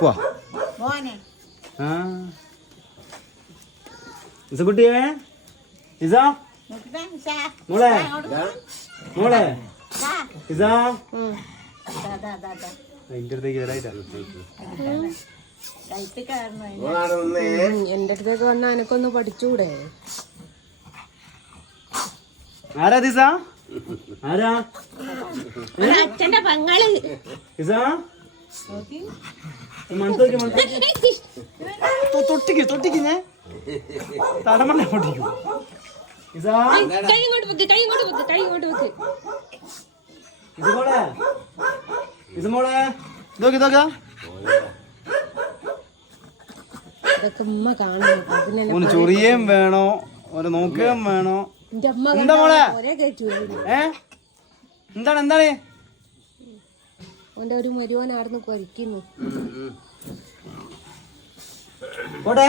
പോവാ കുട്ടിയെ ഇസാ മോളെ മോളെ ഇസാ എന്റെ അടുത്തേക്ക് വരായിട്ടാണ് എന്റെ അടുത്തേക്ക് വന്നാ എനക്കൊന്ന് പഠിച്ചൂടെ? ആരാ ദിസ? ആരാ? അച്ഛന്റെ പങ്ങള് തൊട്ടിക്ക് ഞാൻ തലമണ്ണ പൊട്ടിക്കും. കൈ ഇങ്ങോട്ട് വെക്ക്. ഇതൊക്കെ ഉമ്മ കാണുന്നു. ചൊറിയേം വേണോ ഓനെ നോക്കുകയും വേണോ? എന്താ മോളെ? എന്താണ് ഓന്റെ ഒരു മരുവനാർന്ന് കൊരിക്കുന്നു. പോട്ടെ